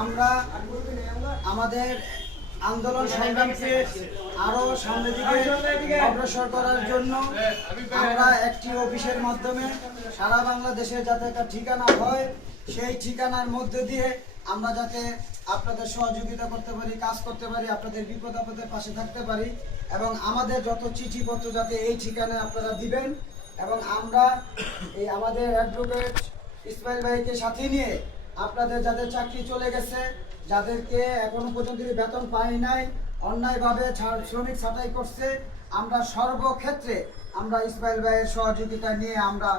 আমরা আমাদের আন্দোলন সংগ্রামকে আরো সামনের দিকে অগ্রসর করার জন্য আমরা একটি অফিসের মাধ্যমে সারা বাংলাদেশে যাতে একটা ঠিকানা হয়, সেই ঠিকানার মধ্যে দিয়ে আমরা যাতে আপনাদের সহযোগিতা করতে পারি, কাজ করতে পারি, আপনাদের বিপদ আপদের পাশে থাকতে পারি এবং আমাদের যত চিঠিপত্র যাতে এই ঠিকানায় আপনারা দিবেন এবং আমরা এই আমাদের অ্যাডভোকেট ইসমাইল ভাইকে সাথে নিয়ে আপনাদের যাদের চাকরি চলে গেছে, যাদেরকে এখনো পর্যন্ত বেতন পাই নাই, অন্যায়ভাবে শ্রমিক ছাঁটাই করছে, আমরা সর্বক্ষেত্রে আমরা ইসমাইল ভাইয়ের সহযোগিতা নিয়ে আমরা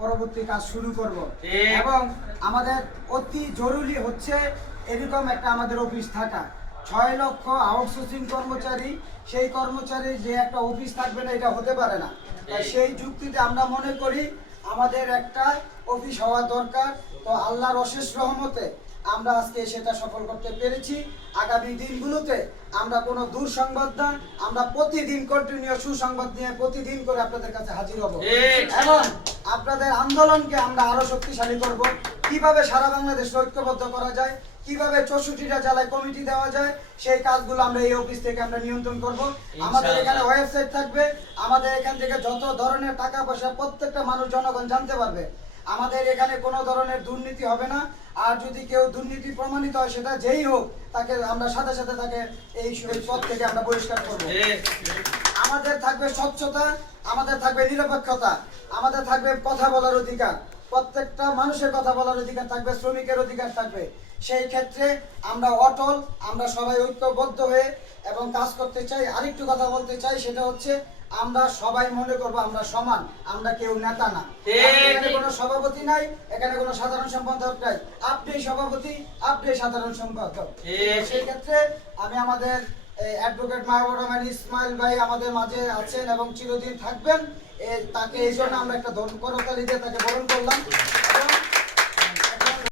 পরবর্তী কাজ শুরু করব এবং আমাদের অতি জরুরি হচ্ছে এরকম একটা আমাদের অফিস থাকা। 6 লক্ষ আউটসোর্সিং কর্মচারী, সেই কর্মচারীর যে একটা অফিস থাকবে না এটা হতে পারে না। তাই সেই যুক্তিতে আমরা মনে করি আমাদের একটা অফিস হওয়া দরকার। তো আল্লাহর অশেষ রহমতে আমরা আজকে সেটা সফল করতে পেরেছি। আগামী দিনগুলোতে আমরা কোনো দুঃসংবাদ না, আমরা প্রতিদিন কন্টিনিউ সুসংবাদ নিয়ে প্রতিদিন করে আপনাদের কাছে হাজির হব এবং আপনাদের আন্দোলনকে আমরা আরো শক্তিশালী করব। কিভাবে সারা বাংলাদেশ ঐক্যবদ্ধ করা যায়, কিভাবে 64টা জেলায় কমিটি দেওয়া যায়, সেই কাজগুলো আমরা এই অফিস থেকে আমরা নিয়ন্ত্রণ করব। আমাদের এখানে ওয়েবসাইট থাকবে, আমাদের এখান থেকে যত ধরনের টাকা পয়সা প্রত্যেকটা মানুষ জনগণ জানতে পারবে। আমাদের এখানে কোনো ধরনের দুর্নীতি হবে না। আর যদি কেউ দুর্নীতি প্রমাণিত হয় সেটা যেই হোক, তাকে আমরা সাথে সাথে তাকে এই পদ থেকে আমরা বহিষ্কার করব। আমাদের থাকবে স্বচ্ছতা, আমাদের থাকবে নিরপেক্ষতা, আমাদের থাকবে কথা বলার অধিকার, প্রত্যেকটা মানুষের কথা বলার অধিকার থাকবে, শ্রমিকের অধিকার থাকবে। সেই ক্ষেত্রে আমরা অটল, আমরা সবাই ঐক্যবদ্ধ হয়ে এবং কাজ করতে চাই। আরেকটু কথা বলতে চাই, সেটা হচ্ছে আমরা সবাই মনে করবো আমরা সমান, আমরা কেউ নেতা না। এখানে কোনো সভাপতি নাই, এখানে কোনো সাধারণ সম্পাদক নাই, আপনি সভাপতি, আপনি সাধারণ সম্পাদক। সেই ক্ষেত্রে আমি আমাদের অ্যাডভোকেট মাহবুব রহমান ইসমাইল ভাই আমাদের মাঝে আছেন এবং চিরদিন থাকবেন, তাকে এই জন্য আমরা একটা করতালি দিয়ে তাকে বরণ করলাম।